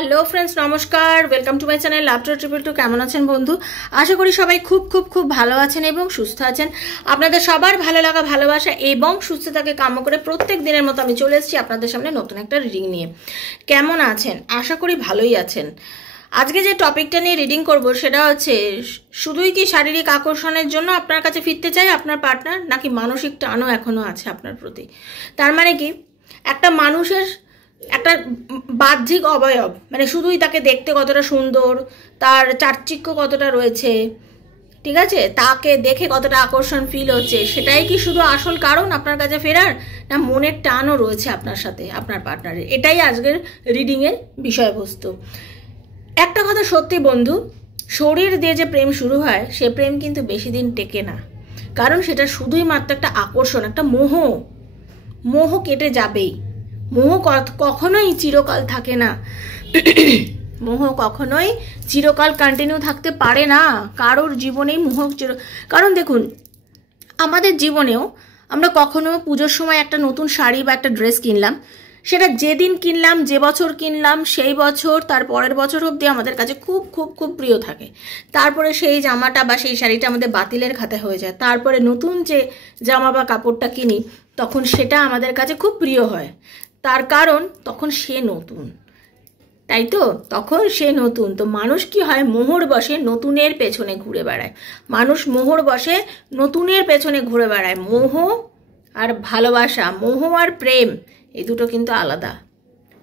Hello friends, নমস্কার। Welcome to my channel love to triple two. কেমন আছেন বন্ধু? আশা করি সবাই খুব খুব খুব ভালো আছেন এবং সুস্থ আছেন। আপনাদের সবার ভালো লাগা, ভালোবাসা এবং সুস্থতাকে কাম্য করে প্রত্যেক দিনের মতো আমি চলে এসেছি আপনাদের সামনে নতুন একটা রিডিং নিয়ে। কেমন আছেন? আশা করি ভালোই আছেন। আজকে যে টপিকটা নিয়ে রিডিং করব সেটা হচ্ছে, শুধুই কি শারীরিক আকর্ষণের জন্য আপনার কাছে ফিরতে চাই আপনার পার্টনার, নাকি মানসিক টানও এখনো আছে আপনার প্রতি? তার মানে কি, একটা মানুষের একটা বাহ্যিক অবয়ব, মানে শুধুই তাকে দেখতে কতটা সুন্দর, তার চাকচিক্য কতটা রয়েছে, ঠিক আছে, তাকে দেখে কতটা আকর্ষণ ফিল হচ্ছে, সেটাই কি শুধু আসল কারণ আপনার কাছে ফেরার, না মনের টানও রয়েছে আপনার সাথে আপনার পার্টনারের? এটাই আজকের রিডিংয়ের বিষয়বস্তু। একটা কথা সত্যি বন্ধু, শরীর দিয়ে যে প্রেম শুরু হয় সে প্রেম কিন্তু বেশি দিন টেকে না, কারণ সেটা শুধুই মাত্র একটা আকর্ষণ, একটা মোহ কেটে যাবেই। মোহ কখনোই চিরকাল থাকে না। মোহ কখনোই চিরকাল কন্টিনিউ থাকতে পারে না কারোর জীবনেই মোহ কারণ দেখুন, আমাদের জীবনেও আমরা কখনো পুজোর সময় একটা নতুন শাড়ি বা একটা ড্রেস কিনলাম, সেটা যেদিন কিনলাম, যে বছর কিনলাম, সেই বছর তার পরের বছর অবধি আমাদের কাছে খুব খুব খুব প্রিয় থাকে। তারপরে সেই জামাটা বা সেই শাড়িটা আমাদের বাতিলের খাতায় হয়ে যায়। তারপরে নতুন যে জামা বা কাপড়টা কিনি তখন সেটা আমাদের কাছে খুব প্রিয় হয়, তার কারণ তখন সে নতুন, তাই তো? তখন সে নতুন। তো মানুষ কি হয়, মোহর বসে নতুনের পেছনে ঘুরে বেড়ায়। মানুষ মোহর বসে নতুনের পেছনে ঘুরে বেড়ায়। মোহ আর ভালোবাসা, মোহ আর প্রেম, এই দুটো কিন্তু আলাদা।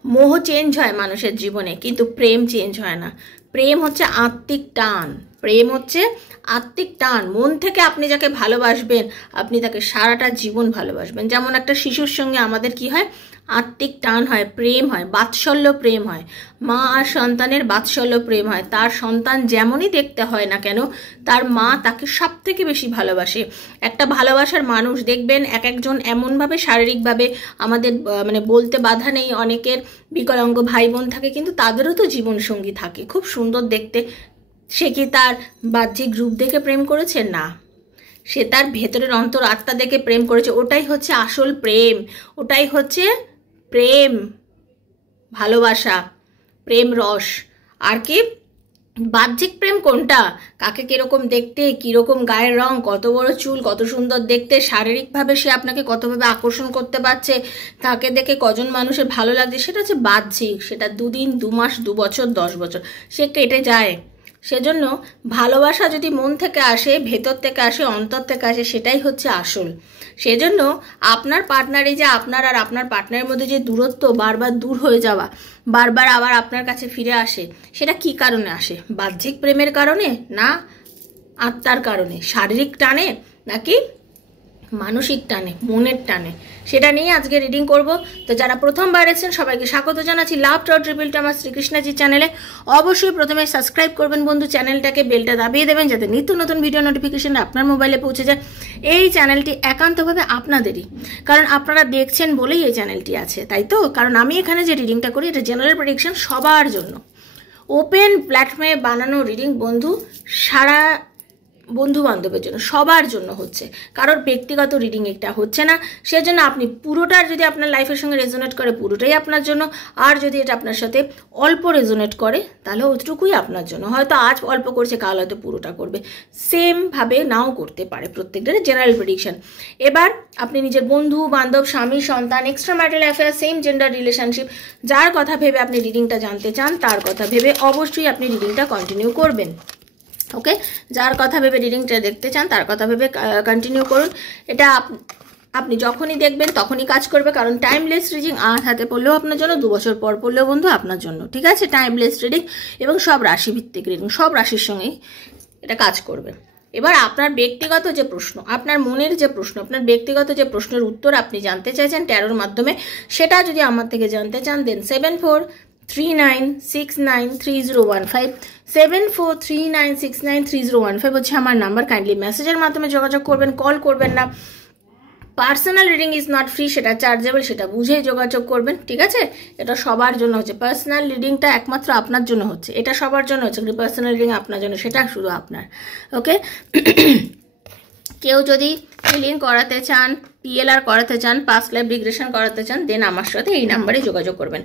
মোহ চেঞ্জ হয় মানুষের জীবনে, কিন্তু প্রেম চেঞ্জ হয় না। প্রেম হচ্ছে আত্মিক টান, প্রেম হচ্ছে আত্মিক টান। মন থেকে আপনি যাকে ভালোবাসবেন, আপনি তাকে সারাটা জীবন ভালোবাসবেন। যেমন একটা শিশুর সঙ্গে আমাদের কি হয়, আত্মিক টান হয়, প্রেম হয়, বাৎসল্য প্রেম হয়। মা আর সন্তানের বাৎসল্য প্রেম হয়। তার সন্তান যেমনই দেখতে হয় না কেন, তার মা তাকে সব থেকে বেশি ভালোবাসে। একটা ভালোবাসার মানুষ দেখবেন, এক একজন এমনভাবে শারীরিকভাবে আমাদের মানে বলতে বাধা নেই, অনেকের বিকলাঙ্গ ভাই বোন থাকে, কিন্তু তাদেরও তো জীবনসঙ্গী থাকে, খুব সুন্দর দেখতে। সে কি তার বাহ্যিক রূপ দেখে প্রেম করেছে? না, সে তার ভেতরের অন্তর আত্মা দেখে প্রেম করেছে। ওটাই হচ্ছে আসল প্রেম, ওটাই হচ্ছে প্রেম, ভালোবাসা, প্রেম রস। আর কি বাহ্যিক প্রেম কোনটা? কাকে কিরকম দেখতে, কিরকম গায়ের রং, কত বড় চুল, কত সুন্দর দেখতে, শারীরিকভাবে সে আপনাকে কতভাবে আকর্ষণ করতে পারছে, তাকে দেখে কজন মানুষের ভালো লাগছে, সেটা হচ্ছে বাহ্যিক। সেটা 2 দিন, 2 মাস, 2 বছর, 10 বছর সে কেটে যায়। সেজন্য ভালোবাসা যদি মন থেকে আসে, ভেতর থেকে আসে, অন্তর থেকে আসে, সেটাই হচ্ছে আসল। সেজন্য আপনার পার্টনারে যে আপনার আর আপনার পার্টনারের মধ্যে যে দূরত্ব, বারবার দূর হয়ে যাওয়া, বারবার আবার আপনার কাছে ফিরে আসে, সেটা কি কারণে আসে? বাহ্যিক প্রেমের কারণে, না আত্মার কারণে, শারীরিক টানে, নাকি মানসিক টানে, মনের টানে? সেটা নিয়ে আজকে রিডিং করব। তো যারা প্রথমবার এসেছেন সবাইকে স্বাগত জানাচ্ছি লাভ টু ট্রিপল টু আমার শ্রীকৃষ্ণজি চ্যানেলে। অবশ্যই প্রথমে সাবস্ক্রাইব করবেন বন্ধু চ্যানেলটাকে, বেলটা দাবিয়ে দেবেন যাতে নিত্য নতুন ভিডিও নোটিফিকেশন আপনার মোবাইলে পৌঁছে যায়। এই চ্যানেলটি একান্তভাবে আপনাদেরই, কারণ আপনারা দেখছেন বলেই এই চ্যানেলটি আছে, তাই তো? কারণ আমি এখানে যে রিডিংটা করি এটা জেনারেল প্রেডিকশন, সবার জন্য ওপেন প্ল্যাটফর্মে বানানো রিডিং বন্ধু, সারা বন্ধু বান্ধবের জন্য, সবার জন্য হচ্ছে, কারোর ব্যক্তিগত রিডিং এটা হচ্ছে না। সেজন্য আপনি পুরোটা যদি আপনার লাইফের সঙ্গে রেজোনেট করে পুরোটাই আপনার জন্য, আর যদি এটা আপনার সাথে অল্প রেজোনেট করে তাহলে ওইটুকুই আপনার জন্য। হয়তো আজ অল্প করছে, কাল হয়তো পুরোটা করবে, সেমভাবে নাও করতে পারে। প্রত্যেকটার জেনারেল প্রেডিকশন। এবার আপনি নিজের বন্ধু বান্ধব, স্বামী, সন্তান, extra marital affair, same gender relationship, যার কথা ভেবে আপনি রিডিংটা জানতে চান তার কথা ভেবে অবশ্যই আপনি রিডিংটা কন্টিনিউ করবেন। ওকে, যার কথা ভেবে রিডিংটা দেখতে চান তার কথা ভেবে কন্টিনিউ করুন। এটা আপনি যখনই দেখবেন তখনই কাজ করবে, কারণ টাইমলেস রিডিং আজ হাতে পড়লেও আপনার জন্য, 2 বছর পর পড়লেও বন্ধু আপনার জন্য, ঠিক আছে? টাইমলেস রিডিং এবং সব রাশিভিত্তিক রিডিং, সব রাশির সঙ্গেই এটা কাজ করবে। এবার আপনার ব্যক্তিগত যে প্রশ্ন, আপনার মনের যে প্রশ্ন, আপনার ব্যক্তিগত যে প্রশ্নের উত্তর আপনি জানতে চাইছেন ট্যারোর মাধ্যমে, সেটা যদি আমার থেকে জানতে চান দেন 7439693015, 7439693015 হচ্ছে আমার নাম্বার। কাইন্ডলি মেসেজের মাধ্যমে যোগাযোগ করবেন, কল করবেন না। Personal reading is not free, সেটা চার্জেবল, সেটা বুঝেই যোগাযোগ করবেন, ঠিক আছে? এটা সবার জন্য হচ্ছে, পার্সোনাল রিডিংটা একমাত্র আপনার জন্য হচ্ছে, এটা সবার জন্য হচ্ছে, কিন্তু পার্সোনাল রিডিং আপনার জন্য, সেটা শুধু আপনার। ওকে, কেউ যদি ফিলিং করাতে চান, TLR করাতে চান, পাস্ট লাইফ রিগ্রেশন করাতে চান, দেন আমার সাথে এই নাম্বারে যোগাযোগ করবেন।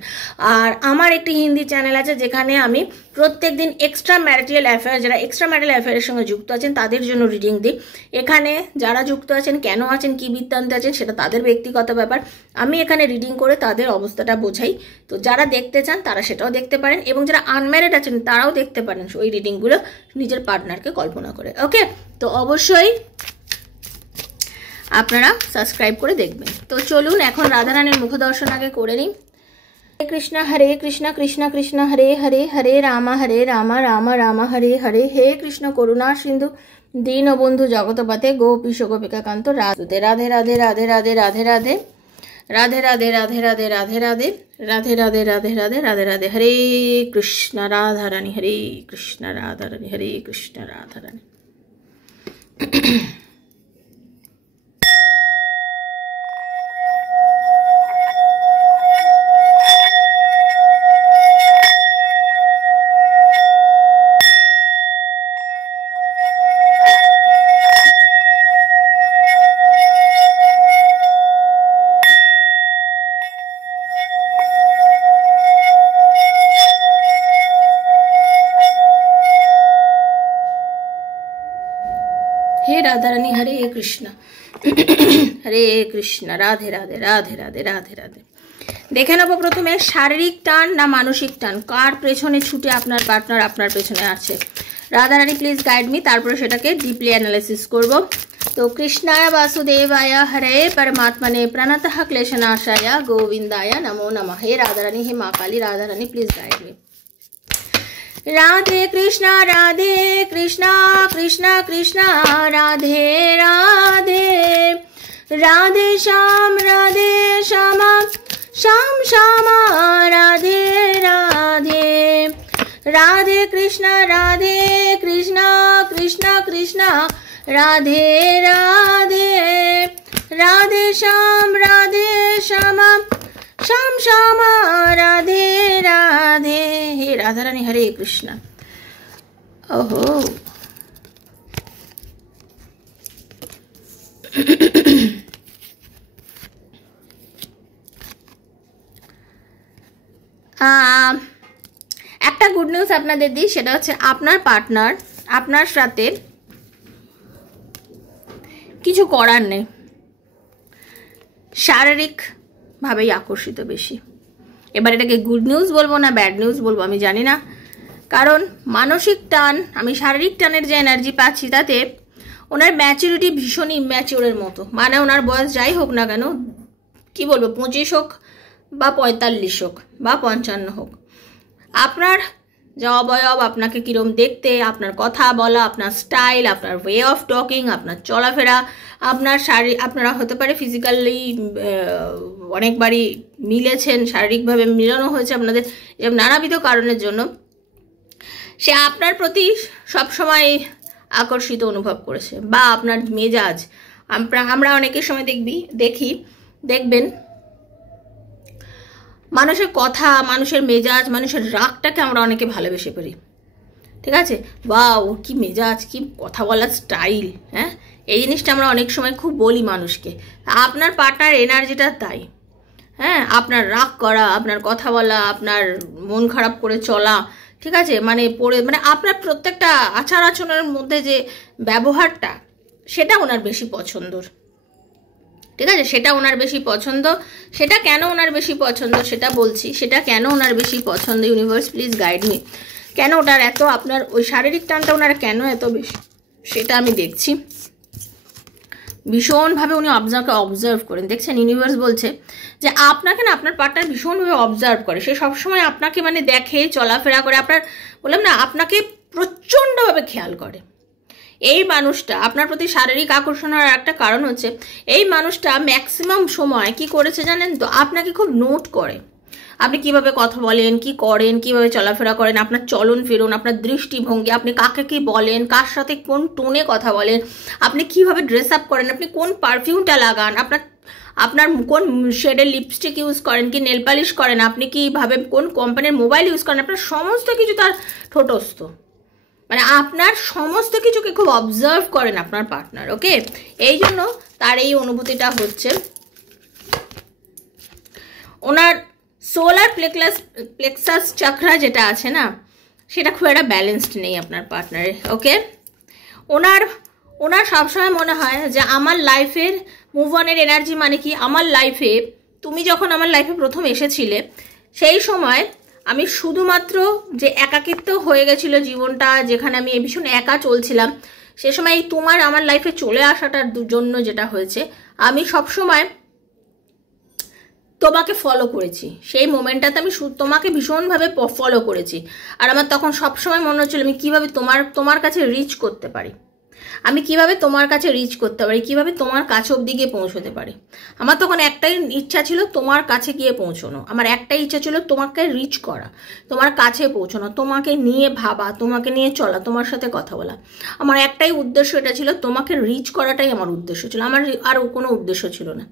আর আমার একটি হিন্দি চ্যানেল আছে যেখানে আমি প্রত্যেক দিন এক্সট্রা ম্যারিটাল অ্যাফেয়ার, যারা এক্সট্রা ম্যারিটাল অ্যাফেয়ারের সঙ্গে যুক্ত আছেন তাদের জন্য রিডিং দিই। এখানে যারা যুক্ত আছেন, কেন আছেন, কী বৃত্তান্তে আছেন, সেটা তাদের ব্যক্তিগত ব্যাপার। আমি এখানে রিডিং করে তাদের অবস্থাটা বোঝাই। তো যারা দেখতে চান তারা সেটাও দেখতে পারেন, এবং যারা আনম্যারিড আছেন তারাও দেখতে পারেন ওই রিডিংগুলো নিজের পার্টনারকে কল্পনা করে। ওকে, তো অবশ্যই আপনারা সাবস্ক্রাইব করে দেখবেন। তো চলুন এখন রাধারানীর মুখদর্শন আগে করে নিই। হরে কৃষ্ণ কৃষ্ণ কৃষ্ণ হরে হরে, হরে রাম রাম রাম হরে হরে, হে কৃষ্ণ করুণা সিন্ধু দীনবন্ধু জগৎপতে গোপীশ গোপিকাকান্ত রাধে রাধে রাধে রাধে রাধে রাধে রাধে রাধে রাধে রাধে রাধে রাধে রাধে রাধে রাধে রাধে রাধে রাধে রাধে। হরে কৃষ্ণ রাধারানী, হরে কৃষ্ণ রাধারানী, হরে কৃষ্ণ রাধারানী। हे राधा रानी, हरे कृष्ण हरे कृष्ण राधे राधे राधे राधे राधे राधे। দেখে নেব প্রথমে শারীরিক টান না মানসিক টান, কার পেছনে ছুটে আপনার পার্টনার আপনার পেছনে আছে। রাধারানী প্লিজ গাইড মি, তারপরে সেটাকে ডিপলি অ্যানালাইসিস করব। তো কৃষ্ণায় বাসুদেবায় হরে পরমাত্মনে প্রণতঃ ক্লেশনাশায় গোবিন্দায় নমো নমঃ। হে রাধারানী, হে মা Kali, Radharani please guide me. Radhe Krishna Krishna Krishna Radhe Radhe, Radhe Shyam Shyam Shyama Radhe Radhe, Radhe Krishna Krishna Krishna Radhe Radhe, Radhe Shyam Shyama Shyam Shyama Radhe Radhe. हे राधा रानी, हरे कृष्ण। ओहो, একটা গুড নিউজ আপনাদের দিই, সেটা হচ্ছে আপনার পার্টনার আপনার সাথে কিছু করার নেই, শারীরিক ভাবেই আকর্ষিত বেশি। এবার এটাকে গুড নিউজ বলবো না ব্যাড নিউজ বলবো আমি জানি না, কারণ মানসিক টান, আমি শারীরিক টানের যে এনার্জি পাচ্ছি তাতে ওনার ম্যাচুরিটি ভীষণই ইম্যাচিওরের মতো। মানে ওনার বয়স যাই হোক না কেন, কি বলবো, 25 হোক বা 45 হোক বা 55 হোক, আপনার যে অবয়ব, আপনাকে কিরম দেখতে, আপনার কথা বলা, আপনার স্টাইল, আপনার ওয়ে অফ টকিং, আপনার চলাফেরা, আপনার আপনারা হতে পারে ফিজিক্যালি অনেকবারই মিলেছেন, শারীরিকভাবে মিলানো হয়েছে আপনাদের নানাবিধ কারণের জন্য, সে আপনার প্রতি সবসময় আকর্ষিত অনুভব করেছে। বা আপনার মেজাজ, আমরা অনেকের সময় দেখবেন মানুষের কথা, মানুষের মেজাজ, মানুষের রাগটাকে আমরা অনেকে ভালোবেসে পারি। ঠিক আছে, বা ওর কি মেজাজ, কি কথা বলার স্টাইল, হ্যাঁ, এই জিনিসটা আমরা অনেক সময় খুব বলি মানুষকে। আপনার পার্টনার এনার্জিটা তাই, হ্যাঁ, আপনার রাগ করা, আপনার কথা বলা, আপনার মন খারাপ করে চলা, ঠিক আছে, মানে আপনার প্রত্যেকটা আচার আচরণের মধ্যে যে ব্যবহারটা, সেটা ওনার বেশি পছন্দর। ঠিক আছে, সেটা ওনার বেশি পছন্দ। সেটা কেন ওনার বেশি পছন্দ সেটা বলছি, সেটা কেন ওনার বেশি পছন্দ, ইউনিভার্স প্লিজ গাইড মি। কেন ওটার এত, আপনার ওই শারীরিক টানটা ওনার কেন এত বেশি, সেটা আমি দেখছি। ভীষণভাবে উনি আপনাকে অবজার্ভ করেন, দেখছেন, ইউনিভার্স বলছে যে আপনাকে না আপনার পার্টনার ভীষণভাবে অবজার্ভ করে। সে সবসময় আপনাকে মানে দেখে, চলাফেরা করে, আপনার বললাম না, আপনাকে প্রচণ্ডভাবে খেয়াল করে। এই মানুষটা আপনার প্রতি শারীরিক আকর্ষণ হওয়ার একটা কারণ হচ্ছে এই মানুষটা ম্যাক্সিমাম সময় কি করেছে জানেন তো, আপনাকে খুব নোট করে। আপনি কিভাবে কথা বলেন, কি করেন, কিভাবে চলাফেরা করেন, আপনার চলন ফিরন, আপনার দৃষ্টিভঙ্গি, আপনি কাকে কি বলেন, কার সাথে কোন টোনে কথা বলেন, আপনি কিভাবে ড্রেস আপ করেন, আপনি কোন পারফিউমটা লাগান, আপনার কোন শেডের লিপস্টিক ইউজ করেন, কি নেল পালিশ করেন, আপনি কিভাবে কোন কোম্পানির মোবাইল ইউজ করেন, আপনার সমস্ত কিছু তার ঠোঁটস্থ। মানে আপনার সমস্ত কিছুকে খুব অবজার্ভ করেন আপনার পার্টনার, ওকে? এই জন্য তার এই অনুভূতিটা হচ্ছে। ওনার সোলার প্লেক্সাস চাকরা যেটা আছে না, সেটা খুব একটা ব্যালেন্সড নেই আপনার পার্টনারের, ওকে? ওনার সবসময় মনে হয় যে আমার লাইফের মুভ অনের এনার্জি মানে কি, আমার লাইফে তুমি যখন আমার লাইফে প্রথম এসেছিলে সেই সময় আমি শুধুমাত্র যে একাকিত্ব হয়ে গেছিলো জীবনটা, যেখানে আমি ভীষণ একা চলছিলাম, সে সময় এই তোমার আমার লাইফে চলে আসাটার জন্য যেটা হয়েছে, আমি সবসময় তোমাকে ফলো করেছি। সেই মোমেন্টটাতে আমি তোমাকে ভীষণভাবে ফলো করেছি। আর আমার তখন সবসময় মনে হচ্ছিল আমি কীভাবে তোমার কাছে রিচ করতে পারি, আমি কিভাবে তোমার কাছে রিচ করতে পারি, কিভাবে তোমার কাছে অবধি গিয়ে পৌঁছতে পারি। আমার তখন একটাই ইচ্ছা ছিল তোমার কাছে গিয়ে পৌঁছানো, আমার একটাই ইচ্ছা ছিল তোমাকে রিচ করা, তোমার কাছে পৌঁছানো, তোমাকে নিয়ে ভাবা, তোমাকে নিয়ে চলা, তোমার সাথে কথা বলা। আমার একটাই উদ্দেশ্য এটা ছিল, তোমাকে রিচ করাটাই আমার উদ্দেশ্য ছিল, আমার আর কোনো উদ্দেশ্য ছিল না।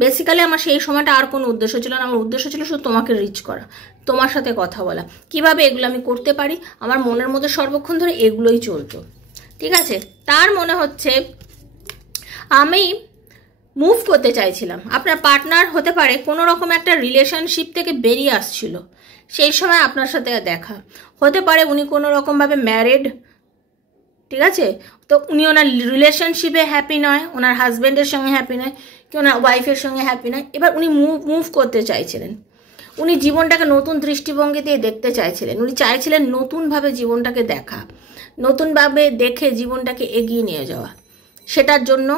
বেসিক্যালি আমার সেই সময়টা আর কোনো উদ্দেশ্য ছিল না, আমার উদ্দেশ্য ছিল শুধু তোমাকে রিচ করা, তোমার সাথে কথা বলা, কিভাবে এগুলো আমি করতে পারি। আমার মনের মধ্যে সর্বক্ষণ ধরে এগুলোই চলতো, ঠিক আছে? তার মনে হচ্ছে আমি মুভ করতে চাইছিলাম। আপনার পার্টনার হতে পারে কোনো রকম একটা রিলেশনশিপ থেকে বেরিয়ে আসছিল, সেই সময় আপনার সাথে দেখা হতে পারে। উনি কোনো রকমভাবে ম্যারিড, ঠিক আছে? তো উনি ওনার রিলেশনশিপে হ্যাপি নয়, ওনার হাজব্যান্ডের সঙ্গে হ্যাপি নয়, কি ওনার ওয়াইফের সঙ্গে হ্যাপি নয়। এবার উনি মুভ করতে চাইছিলেন, উনি জীবনটাকে নতুন দৃষ্টিভঙ্গি দিয়ে দেখতে চাইছিলেন, উনি চাইছিলেন নতুনভাবে জীবনটাকে দেখা, নতুনভাবে দেখে জীবনটাকে এগিয়ে নিয়ে যাওয়া। সেটার জন্য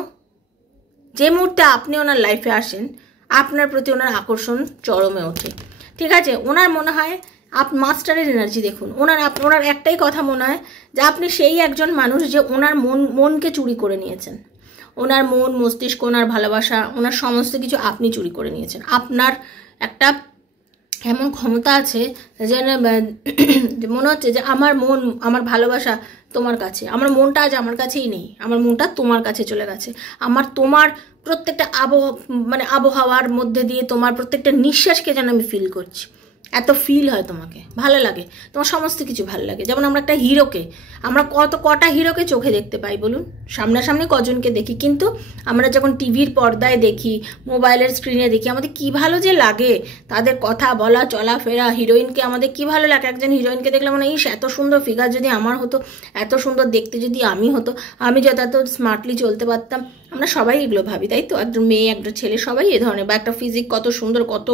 যে মুহূর্তে আপনি ওনার লাইফে আসেন, আপনার প্রতি ওনার আকর্ষণ চরমে ওঠে, ঠিক আছে? ওনার মনে হয় মাস্টারের এনার্জি দেখুন, ওনার একটাই কথা মনে হয় যে আপনি সেই একজন মানুষ যে ওনার মনকে চুরি করে নিয়েছেন, ওনার মন মস্তিষ্ক, ওনার ভালোবাসা, ওনার সমস্ত কিছু আপনি চুরি করে নিয়েছেন। আপনার একটা এমন ক্ষমতা আছে যে মনে হচ্ছে যে আমার মন, আমার ভালোবাসা তোমার কাছে, আমার মনটা আজ আমার কাছেই নেই, আমার মনটা তোমার কাছে চলে গেছে। তোমার প্রত্যেকটা আবহাওয়ার মধ্যে দিয়ে তোমার প্রত্যেকটা নিঃশ্বাসকে যেন আমি ফিল করছি, এত ফিল হয় তোমাকে, ভালো লাগে, তোমার সমস্ত কিছু ভালো লাগে। যেমন আমরা একটা হিরোকে, আমরা কটা হিরোকে চোখে দেখতে পাই বলুন, সামনাসামনি কজনকে দেখি, কিন্তু আমরা যখন টিভির পর্দায় দেখি, মোবাইলের স্ক্রিনে দেখি, আমাদের কি ভালো যে লাগে, তাদের কথা বলা, চলাফেরা, হিরোইনকে আমাদের কি ভালো লাগে। একজন হিরোইনকে দেখলে মানে ইস এত সুন্দর ফিগার যদি আমার হতো, এত সুন্দর দেখতে যদি আমি হতো, আমি যত এত স্মার্টলি চলতে পারতাম। আমরা সবাই এগুলো ভাবি, তাই তো? একজন মেয়ে, একটা ছেলে, সবাই এ ধরনের, বা একটা ফিজিক কত সুন্দর, কত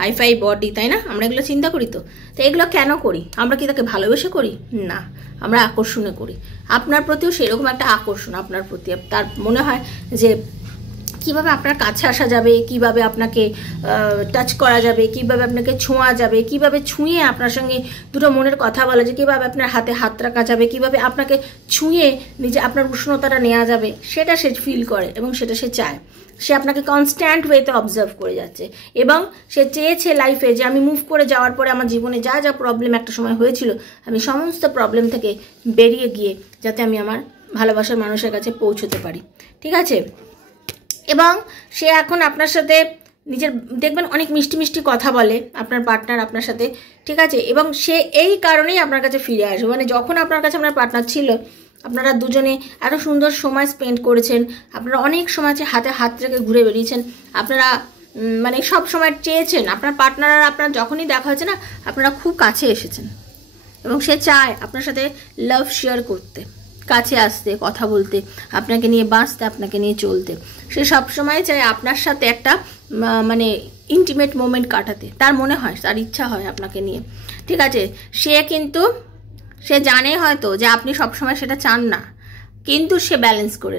হাইফাই বডি, তাই না? আমরা এগুলো চিন্তা করি তো এগুলো কেন করি? আমরা কি তাকে ভালোবেসে করি? না, আমরা আকর্ষণে করি। আপনার প্রতিও সেরকম একটা আকর্ষণ আপনার প্রতি, তার মনে হয় যে কিভাবে আপনার কাছে আসা যাবে, কিভাবে আপনাকে টাচ করা যাবে, কিভাবে আপনাকে ছোঁয়া যাবে, কিভাবে ছুঁয়ে আপনার সঙ্গে দুটো মনের কথা বলা যায়, কিভাবে আপনার হাতে হাত রাখা যাবে, কিভাবে আপনাকে ছুঁয়ে নিজে আপনার উষ্ণতাটা নেওয়া যাবে, সেটা সে ফিল করে এবং সেটা সে চায়। সে আপনাকে কনস্ট্যান্ট ওয়েতে অবজার্ভ করে যাচ্ছে এবং সে চেয়েছে লাইফে যে আমি মুভ করে যাওয়ার পরে আমার জীবনে যা যা প্রবলেম একটা সময় হয়েছিল, আমি সমস্ত প্রবলেম থেকে বেরিয়ে গিয়ে যাতে আমি আমার ভালোবাসার মানুষের কাছে পৌঁছতে পারি, ঠিক আছে? এবং সে এখন আপনার সাথে নিজের দেখবেন অনেক মিষ্টি মিষ্টি কথা বলে আপনার পার্টনার আপনার সাথে, ঠিক আছে? এবং সে এই কারণেই আপনার কাছে ফিরে আসবে। মানে যখন আপনার কাছে আপনার পার্টনার ছিল, আপনারা দুজনে এত সুন্দর সময় স্পেন্ড করেছেন, আপনারা অনেক সময় হাতে হাত রেখে ঘুরে বেরিয়েছেন, আপনারা মানে সব সময় চেয়েছেন, আপনার পার্টনার আর আপনার যখনই দেখা হয়েছে না, আপনারা খুব কাছে এসেছেন এবং সে চায় আপনার সাথে লাভ শেয়ার করতে, কাছে আসতে, কথা বলতে, আপনাকে নিয়ে বাঁচতে, আপনাকে নিয়ে চলতে। সে সবসময় চায় আপনার সাথে একটা মানে ইন্টিমেট মোমেন্ট কাটাতে, তার মনে হয়, তার ইচ্ছা হয় আপনাকে নিয়ে, ঠিক আছে? সে জানে হয়তো যে আপনি সবসময় সেটা চান না, কিন্তু সে ব্যালেন্স করে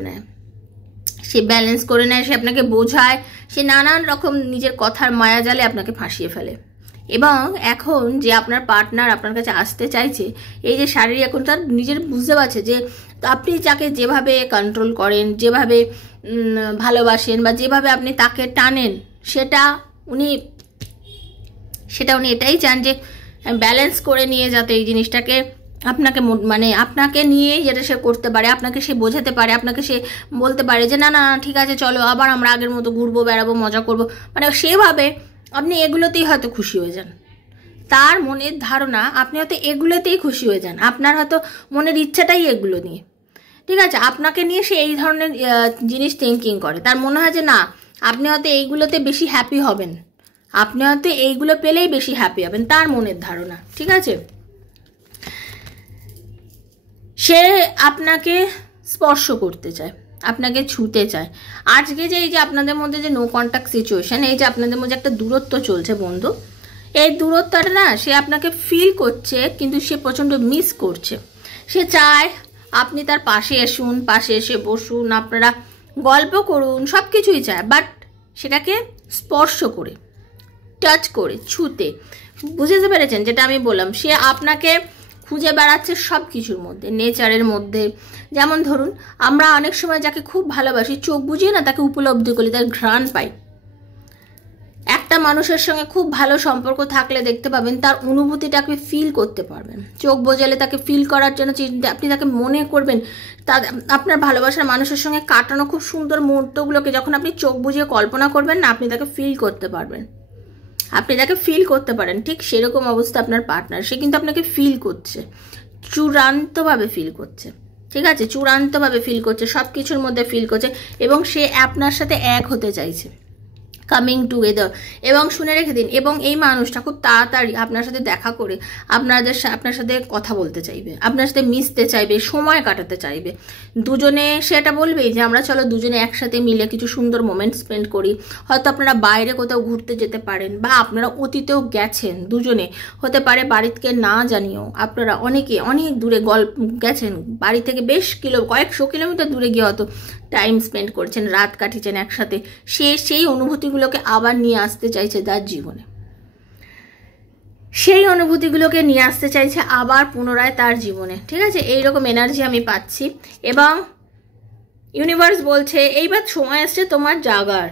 নেয়, সে আপনাকে বোঝায়, সে নানান রকম নিজের কথার মায়াজালে আপনাকে ফাঁসিয়ে ফেলে। এবং এখন যে আপনার পার্টনার আপনার কাছে আসতে চাইছে, এই যে শারীরিক, এখন তার নিজের বুঝতে পারছে যে আপনি যাকে যেভাবে কন্ট্রোল করেন, যেভাবে ভালোবাসেন, বা যেভাবে আপনি তাকে টানেন, সেটা উনি এটাই চান যে ব্যালেন্স করে নিয়ে যাতে এই জিনিসটাকে আপনাকে মানে আপনাকে নিয়েই যেটা সে করতে পারে, আপনাকে সে বোঝাতে পারে, আপনাকে সে বলতে পারে যে না না ঠিক আছে চলো আবার আমরা আগের মতো ঘুরবো, বেড়াবো, মজা করবো, মানে সেভাবে আপনি এগুলোতেই হয়তো খুশি হয়ে যান। তার মনের ধারণা আপনি হয়তো এগুলোতেই খুশি হয়ে যান, আপনার হয়তো মনের ইচ্ছাটাই এগুলো নিয়ে, ঠিক আছে, আপনাকে নিয়ে সে এই ধরনের জিনিস থিঙ্কিং করে। তার মনে হয় যে না, আপনি হয়তো এইগুলোতে বেশি হ্যাপি হবেন, আপনি হয়তো এইগুলো পেলেই বেশি হ্যাপি হবেন, তার মনের ধারণা, ঠিক আছে। সে আপনাকে স্পর্শ করতে চায়, আপনাকে ছুতে চায়। আজকে যে এই যে আপনাদের মধ্যে যে নো কন্ট্যাক্ট সিচুয়েশন, এই যে আপনাদের মধ্যে একটা দূরত্ব চলছে বন্ধু, এই দূরত্বটা না সে আপনাকে ফিল করছে, কিন্তু সে প্রচণ্ড মিস করছে। সে চায় আপনি তার পাশে আসুন, পাশে এসে বসুন, আপনারা গল্প করুন, সব কিছুই চায়, বাট সেটাকে স্পর্শ করে, টাচ করে, ছুতে। বুঝতে পেরেছেন যেটা আমি বললাম? সে আপনাকে খুঁজে বেড়াচ্ছে সব কিছুর মধ্যে, নেচারের মধ্যে। যেমন ধরুন, আমরা অনেক সময় যাকে খুব ভালোবাসি চোখ বুঝিয়ে না তাকে উপলব্ধি করি, তার ঘ্রাণ পাই। একটা মানুষের সঙ্গে খুব ভালো সম্পর্ক থাকলে দেখতে পাবেন তার অনুভূতিটাকে ফিল করতে পারবেন। চোখ বোঝালে তাকে ফিল করার জন্য আপনি তাকে মনে করবেন, আপনার ভালোবাসার মানুষের সঙ্গে কাটানো খুব সুন্দর মুহূর্তগুলোকে যখন আপনি চোখ বুঝিয়ে কল্পনা করবেন না, আপনি তাকে ফিল করতে পারবেন, আপনি তাকে ফিল করতে পারেন। ঠিক সেরকম অবস্থা আপনার পার্টনার, সে কিন্তু আপনাকে ফিল করছে, চূড়ান্তভাবে ফিল করছে, ঠিক আছে, চূড়ান্তভাবে ফিল করছে, সব কিছুর মধ্যে ফিল করছে, এবং সে আপনার সাথে এক হতে চাইছে, কামিং টুগেদার। এবং শুনে রেখে দিন, এবং এই মানুষটা খুব তাড়াতাড়ি আপনার সাথে দেখা করে আপনার সাথে কথা বলতে চাইবে, আপনার সাথে মিশতে চাইবে, সময় কাটাতে চাইবে। দুজনে সেটা বলবেই যে আমরা চলো দুজনে একসাথে মিলে কিছু সুন্দর মোমেন্ট স্পেন্ড করি। হয়তো আপনারা বাইরে কোথাও ঘুরতে যেতে পারেন, বা আপনারা অতীতেও গেছেন দুজনে, হতে পারে বাড়িতে না জানিয়েও আপনারা অনেক দূরে গেছেন, বাড়ি থেকে বেশ কয়েকশো কিলোমিটার দূরে গিয়ে হয়তো টাইম স্পেন্ড করছেন, রাত কাটিয়েছেন একসাথে। সে সেই অনুভূতিগুলোকে আবার নিয়ে আসতে চাইছে তার জীবনে, সেই অনুভূতিগুলোকে নিয়ে আসতে চাইছে আবার পুনরায় তার জীবনে, ঠিক আছে। এইরকম এনার্জি আমি পাচ্ছি, এবং ইউনিভার্স বলছে এইবার সময় আসছে তোমার জাগার।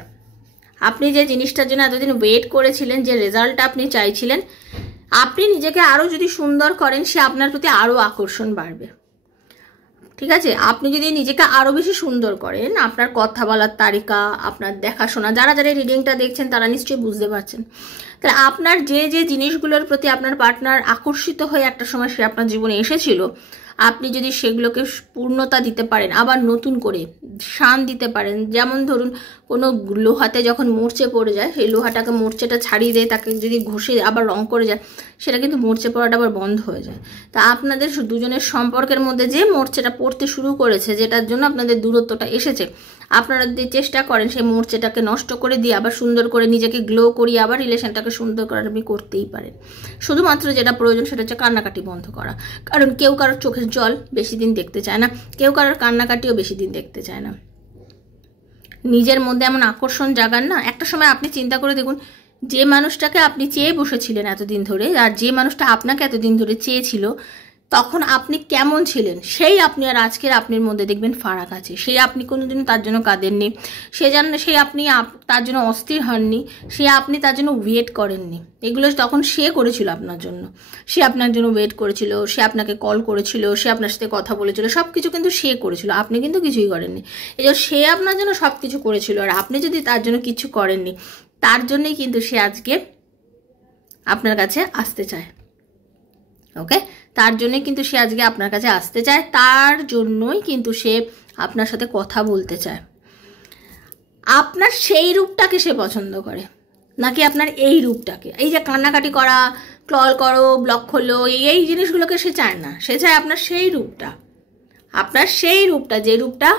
আপনি যে জিনিসটার জন্য এতদিন ওয়েট করেছিলেন, যে রেজাল্টটা আপনি চাইছিলেন, আপনি নিজেকে আরও যদি সুন্দর করেন, সে আপনার প্রতি আরও আকর্ষণ বাড়বে, ঠিক আছে। আপনি যদি নিজেকে আরও বেশি সুন্দর করেন, আপনার কথা বলার তারিকা, আপনার দেখাশোনা, যারা রিডিংটা দেখছেন তারা নিশ্চয়ই বুঝতে পারছেন। তাহলে আপনার যে জিনিসগুলোর প্রতি আপনার পার্টনার আকর্ষিত হয়ে একটা সময় সে আপনার জীবনে এসেছিল, আপনি যদি সেগুলোকে পূর্ণতা দিতে পারেন, আবার নতুন করে শান দিতে পারেন। যেমন ধরুন, কোনো লোহাতে যখন মরচে পড়ে যায়, সেই লোহাটাকে মরচেটা ছাড়িয়ে দিয়ে তাকে যদি ঘষে আবার রং করে যায়, সেটা কিন্তু মরচে পড়াটা আবার বন্ধ হয়ে যায়। তা আপনাদের দুজনের সম্পর্কের মধ্যে যে মরচেটা পড়তে শুরু করেছে, যেটার জন্য আপনাদের দূরত্বটা এসেছে, আপনারা যদি চেষ্টা করেন সেই মরচেটাকে নষ্ট করে দিয়ে আবার সুন্দর করে নিজেকে গ্লো করিয়ে আবার রিলেশনটাকে সুন্দর করার আপনি করতেই পারেন। শুধুমাত্র যেটা প্রয়োজন সেটা হচ্ছে কান্নাকাটি বন্ধ করা। কারণ কেউ কারোর চোখের জল বেশি দিন দেখতে চায় না, কেউ কারোর কান্নাকাটিও বেশি দিন দেখতে চায় না। নিজের মধ্যে এমন আকর্ষণ জাগান না, একটা সময় আপনি চিন্তা করে দেখুন, যে মানুষটাকে আপনি চেয়ে বসেছিলেন এতদিন ধরে, আর যে মানুষটা আপনাকে এতদিন ধরে চেয়েছিল, তখন আপনি কেমন ছিলেন, সেই আপনি আর আজকের আপনার মধ্যে দেখবেন ফারাক আছে। সেই আপনি কোনোদিনও তার জন্য কাঁদেননি, সেই আপনি তার জন্য অস্থির হননি, আপনি তার জন্য ওয়েট করেননি। এগুলো তখন সে করেছিল আপনার জন্য, সে আপনার জন্য ওয়েট করেছিল, সে আপনাকে কল করেছিল, সে আপনার সাথে কথা বলেছিল, সব কিছু কিন্তু সে করেছিল, আপনি কিন্তু কিছুই করেননি। এই যে সে আপনার জন্য সব কিছু করেছিল, আর আপনি যদি তার জন্য কিছু করেননি, তার জন্যই কিন্তু সে আজকে আপনার কাছে আসতে চায়। ওকে, তার জন্যই কিন্তু সে আজকে আপনার কাছে আসতে চায়, তার জন্যই কিন্তু সে আপনার সাথে কথা বলতে চায়। আপনার সেই রূপটাকে সে পছন্দ করে, নাকি আপনার এই রূপটাকে? এই যে কান্নাকাটি করা, ক্লল করো, ব্লক খোলো, এই জিনিসগুলোকে সে চায় না। সে চায় আপনার সেই রূপটা, যে রূপটা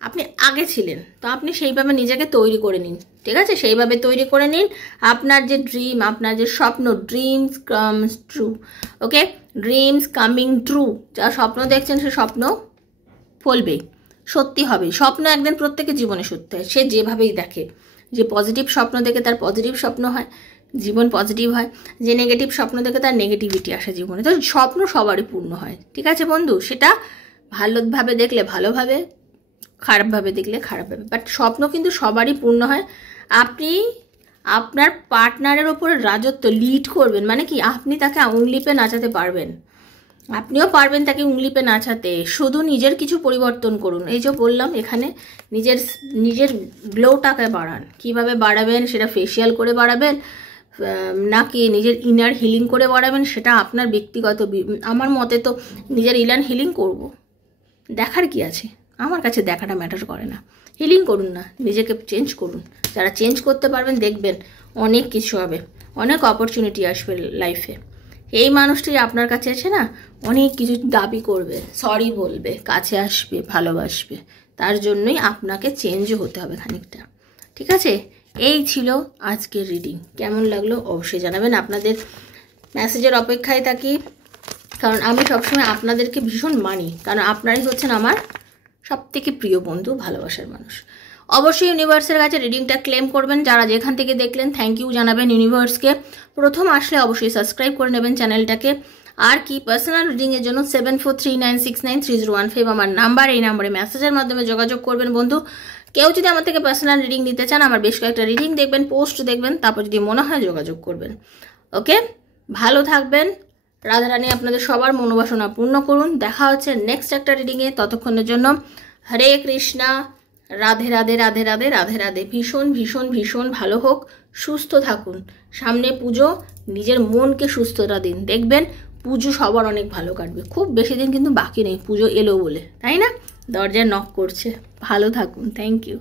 আপনি আগে ছিলেন। তো আপনি সেইভাবে নিজেকে তৈরি করে নিন, ঠিক আছে, সেইভাবে তৈরি করে নিন। আপনার যে ড্রিম, আপনার যে স্বপ্ন, ড্রিমস কামস ট্রু। ওকে, ড্রিমস কামিং ট্রু। যা স্বপ্ন দেখছেন সে স্বপ্ন ফলবেই, সত্যি হবে। স্বপ্ন একদিন প্রত্যেকের জীবনে সত্যি হয়, সে যেভাবেই দেখে। যে পজিটিভ স্বপ্ন দেখে তার পজিটিভ স্বপ্ন হয়, জীবন পজিটিভ হয়। যে নেগেটিভ স্বপ্ন দেখে তার নেগেটিভিটি আসে জীবনে। তো স্বপ্ন সবারই পূর্ণ হয়, ঠিক আছে বন্ধু। সেটা ভালোভাবে দেখলে ভালোভাবে, খারাপভাবে দেখলে খারাপভাবে, বাট স্বপ্ন কিন্তু সবারই পূর্ণ হয়। আপনি আপনার পার্টনারের ওপরে রাজত্ব লিড করবেন, মানে কি, আপনি তাকে উংলিপে নাচাতে পারবেন, আপনিও পারবেন তাকে উংলিপে নাচাতে। শুধু নিজের কিছু পরিবর্তন করুন। এই যে বললাম, এখানে নিজের গ্লোটাকে বাড়ান। কিভাবে বাড়াবেন সেটা ফেসিয়াল করে বাড়াবেন, নাকি নিজের ইনার হিলিং করে বাড়াবেন সেটা আপনার ব্যক্তিগত। আমার মতে তো নিজের ইনার হিলিং করব, দেখার কি আছে, আমার কাছে দেখাটা ম্যাটার করে না। হিলিং করুন না, নিজেকে চেঞ্জ করুন। যারা চেঞ্জ করতে পারবেন দেখবেন অনেক কিছু হবে, অনেক অপরচুনিটি আসবে লাইফে। এই মানুষটি আপনার কাছে এসে না অনেক কিছু দাবি করবে, সরি বলবে, কাছে আসবে, ভালোবাসবে। তার জন্যই আপনাকে চেঞ্জও হতে হবে খানিকটা, ঠিক আছে? এই ছিল আজকের রিডিং। কেমন লাগলো অবশ্যই জানাবেন। আপনাদের মেসেজের অপেক্ষায় থাকি, কারণ আমি সবসময় আপনাদেরকে ভীষণ মানি, কারণ আপনারাই হচ্ছেন আমার সবথেকে প্রিয় বন্ধু, ভালোবাসার মানুষ। অবশ্যই ইউনিভার্সের কাছে রিডিংটা ক্লেম করবেন। যারা যেখান থেকে দেখলেন থ্যাংক ইউ জানাবেন ইউনিভার্সকে। প্রথম আসলে অবশ্যই সাবস্ক্রাইব করে নেবেন চ্যানেলটাকে। আর কি পার্সোনাল রিডিংয়ের জন্য 7439693015 আমার নাম্বার, এই নাম্বারে মেসেজের মাধ্যমে যোগাযোগ করবেন বন্ধু। কেউ যদি আমার থেকে পার্সোনাল রিডিং নিতে চান, আমার বেশ কয়েকটা রিডিং দেখবেন, পোস্ট দেখবেন, তারপর যদি মনে হয় যোগাযোগ করবেন। ওকে, ভালো থাকবেন। রাধারানী আপনাদের সবার মনোবাসনা পূর্ণ করুন। দেখা হচ্ছে নেক্সট একটা রিডিংয়ে। ততক্ষণের জন্য হরে কৃষ্ণা, রাধে রাধে রাধে রাধে রাধে রাধে। ভীষণ ভীষণ ভীষণ ভালো হোক, সুস্থ থাকুন। সামনে পুজো, নিজের মনকে সুস্থতা দিন, দেখবেন পুজো সবার অনেক ভালো কাটবে। খুব বেশি দিন কিন্তু বাকি নেই, পুজো এলো বলে, তাই না? দরজায় নক করছে। ভালো থাকুন, থ্যাংক ইউ।